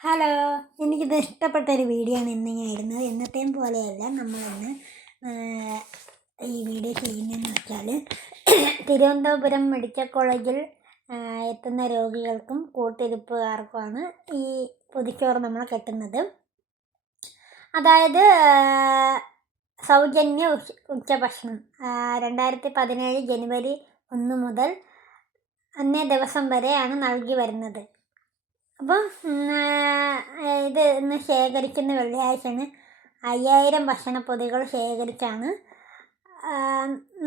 Hello, എനിക്കിത് ഇഷ്ടപ്പെട്ടൊരു video ആണ് ഇന്ന് ഞാൻ ഇടുന്നത്. എന്നത്തെയും പോലെയല്ല നമ്മളിന്ന് ഈ വീഡിയോ ചെയ്യുന്നതെന്ന് വെച്ചാൽ തിരുവനന്തപുരം മെഡിക്കൽ കോളേജിൽ എത്തുന്ന രോഗികൾക്കും കൂട്ടിരിപ്പുകാർക്കുമാണ് ഈ പൊതിച്ചോറ് നമ്മൾ കെട്ടുന്നത്. അതായത് സൗജന്യ ഉച്ചഭക്ഷണം 2017 ജനുവരി 1 മുതൽ അന്നേ ദിവസം വരെയാണ് നൽകി വരുന്നത്. അപ്പം ഇത് ഇന്ന് ശേഖരിക്കുന്ന വെള്ളിയാഴ്ചയാണ് 5000 ഭക്ഷണപ്പൊതികൾ ശേഖരിച്ചാണ്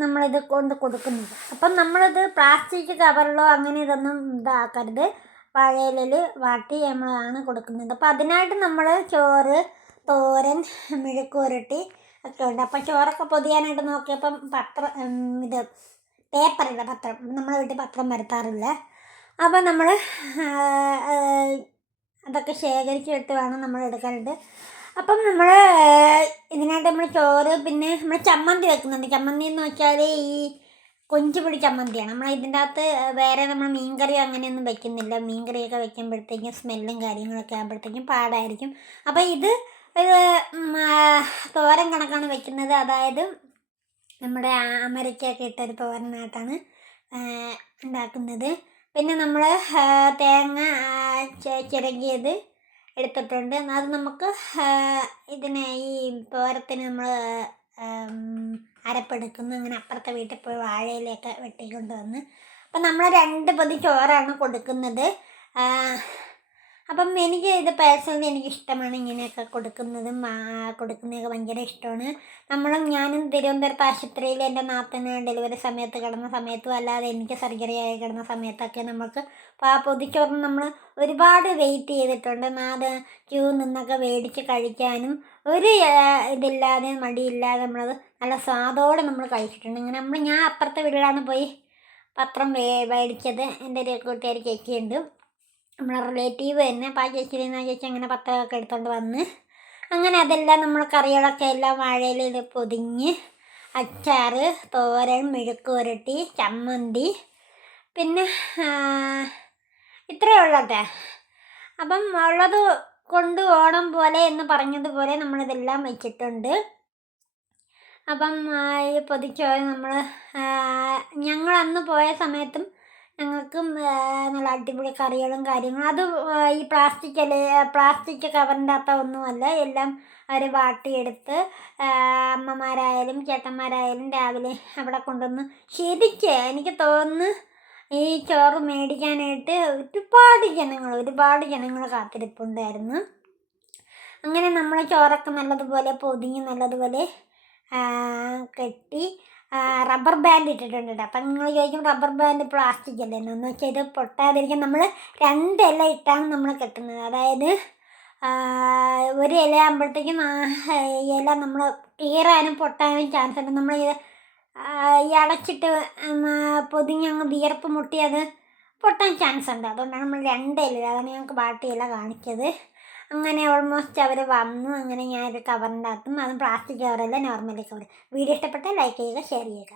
നമ്മളിത് കൊണ്ട് കൊടുക്കുന്നത്. അപ്പം നമ്മളിത് പ്ലാസ്റ്റിക് കവറിലോ അങ്ങനെ ഇതൊന്നും ഇതാക്കരുത്, വാഴയിലയിൽ വാട്ടി നമ്മളാണ് കൊടുക്കുന്നത്. അപ്പം അതിനായിട്ട് നമ്മൾ ചോറ്, തോരൻ, മെഴുക്ക് പുരട്ടി ഒക്കെ ഉണ്ട്. അപ്പം ചോറൊക്കെ പൊതിയാനായിട്ട് നോക്കിയപ്പം ഇത് പേപ്പറില്ല, പത്രം, നമ്മളെ വീട്ടിൽ പത്രം വരുത്താറില്ല. അപ്പം നമ്മൾ അതൊക്കെ ശേഖരിച്ചിട്ട് വേണം നമ്മൾ എടുക്കാനായിട്ട്. അപ്പം നമ്മൾ ഇതിനായിട്ട് നമ്മൾ ചോറ്, പിന്നെ നമ്മൾ ചമ്മന്തി വെക്കുന്നുണ്ട്. ചമ്മന്തി എന്ന് വെച്ചാൽ ഈ കൊഞ്ചുപൊടി ചമ്മന്തിയാണ്. നമ്മൾ ഇതിൻ്റെ അകത്ത് വേറെ നമ്മൾ മീൻകറി അങ്ങനെയൊന്നും വെക്കുന്നില്ല. മീൻകറിയൊക്കെ വെക്കുമ്പോഴത്തേക്കും സ്മെല്ലും കാര്യങ്ങളൊക്കെ ആകുമ്പോഴത്തേക്കും പാടായിരിക്കും. അപ്പം ഇത് തോരൻ കണക്കാണ് വെക്കുന്നത്. അതായത് നമ്മുടെ അമരയ്ക്കൊക്കെ ഇട്ടൊരു തോരനായിട്ടാണ് ഉണ്ടാക്കുന്നത്. പിന്നെ നമ്മൾ തേങ്ങ ചിരകിയത് എടുത്തിട്ടുണ്ട്. അത് നമുക്ക് ഇതിന് ഈ തോരത്തിന് നമ്മൾ അരപ്പെടുക്കുന്നു. അങ്ങനെ അപ്പുറത്തെ വീട്ടിൽ പോയി വാഴയിലൊക്കെ വെട്ടിക്കൊണ്ട് വന്ന് അപ്പം നമ്മൾ 2 പൊതി ചോറാണ് കൊടുക്കുന്നത്. അപ്പം എനിക്ക് ഇത് പേഴ്സണലി എനിക്കിഷ്ടമാണ് ഇങ്ങനെയൊക്കെ കൊടുക്കുന്നതൊക്കെ ഭയങ്കര ഇഷ്ടമാണ്. ഞാനും തിരുവനന്തപുരത്ത് ആശുപത്രിയിൽ എൻ്റെ നാത്തന് ഡെലിവറി സമയത്ത് കിടന്ന സമയത്തും അല്ലാതെ എനിക്ക് സർജറി ആയി കിടന്ന സമയത്തൊക്കെ നമുക്ക് പൊതിച്ചോറിന് നമ്മൾ ഒരുപാട് വെയിറ്റ് ചെയ്തിട്ടുണ്ട്. അത് ക്യൂ നിന്നൊക്കെ മേടിച്ച് കഴിക്കാനും ഒരു ഇതില്ലാതെ മടിയില്ലാതെ നമ്മളത് നല്ല സ്വാദോടെ നമ്മൾ കഴിച്ചിട്ടുണ്ട്. ഇങ്ങനെ ഞാൻ അപ്പുറത്തെ വീട്ടിലാണ് പോയി പത്രം മേടിച്ചത്. എൻ്റെ ഒരു കൂട്ടുകാരി ചേച്ചിയുണ്ട്, നമ്മളെ റിലേറ്റീവ് തന്നെ. അപ്പോൾ ആ ചേച്ചി അങ്ങനെ പത്രമൊക്കെ എടുത്തുകൊണ്ട് വന്ന് അങ്ങനെ അതെല്ലാം നമ്മൾ കറികളൊക്കെ എല്ലാം വാഴയിലയിൽ പൊതിഞ്ഞ് അച്ചാർ, തോരൻ, മെഴുക്ക് പുരട്ടി, ചമ്മന്തി, പിന്നെ ഇത്രയേ ഉള്ളട്ടെ. അപ്പം ഉള്ളത് കൊണ്ട് ഓണം പോലെ എന്ന് പറഞ്ഞതുപോലെ നമ്മളിതെല്ലാം വെച്ചിട്ടുണ്ട്. അപ്പം ഈ പൊതിച്ചോറ് ഞങ്ങൾ അന്ന് പോയ സമയത്തും ഞങ്ങൾക്കും നല്ല അടിപൊളി കറികളും കാര്യങ്ങളും. അത് ഈ പ്ലാസ്റ്റിക് കവറിൻ്റെ അകത്ത് ഒന്നുമല്ല, എല്ലാം അവർ വാട്ടിയെടുത്ത് അമ്മമാരായാലും ചേട്ടന്മാരായാലും രാവിലെ അവിടെ കൊണ്ടുവന്ന് ശരിക്ക് എനിക്ക് തോന്നുന്നു ഈ ചോറ് മേടിക്കാനായിട്ട് ഒരുപാട് ജനങ്ങൾ കാത്തിരിപ്പുണ്ടായിരുന്നു. അങ്ങനെ നമ്മൾ ചോറൊക്കെ നല്ലതുപോലെ പൊതിഞ്ഞ് നല്ലതുപോലെ കെട്ടി റബ്ബർ ബാൻഡ് ഇട്ടിട്ടുണ്ട്. അപ്പം നിങ്ങൾ ചോദിക്കും റബ്ബർ ബാൻഡ് പ്ലാസ്റ്റിക് അല്ലേ എന്ന് വെച്ചാൽ ഇത് പൊട്ടാതിരിക്കാൻ നമ്മൾ 2 ഇല ഇട്ടാണ് നമ്മൾ കെട്ടുന്നത്. അതായത് ഒരു ഇല ആകുമ്പോഴത്തേക്കും ഇല നമ്മൾ കീറാനും പൊട്ടാനും ചാൻസ് ഉണ്ട്. നമ്മൾ ഈ അടച്ചിട്ട് പൊതിഞ്ഞങ്ങ് വിയർപ്പ് മുട്ടി അത് പൊട്ടാൻ ചാൻസ് ഉണ്ട്. അതുകൊണ്ടാണ് നമ്മൾ 2 ഇല, അതാണ് ഞങ്ങൾക്ക് ബാട്ടി ഇല കാണിച്ചത്. അങ്ങനെ ഓൾമോസ്റ്റ് അവർ വന്നു. അങ്ങനെ ഞാനൊരു കവറിൻ്റെ അകത്തും, അതും പ്ലാസ്റ്റിക് കവറല്ല, നോർമൽ കവർ. വീഡിയോ ഇഷ്ടപ്പെട്ടാൽ ലൈക്ക് ചെയ്യുക, ഷെയർ ചെയ്യുക.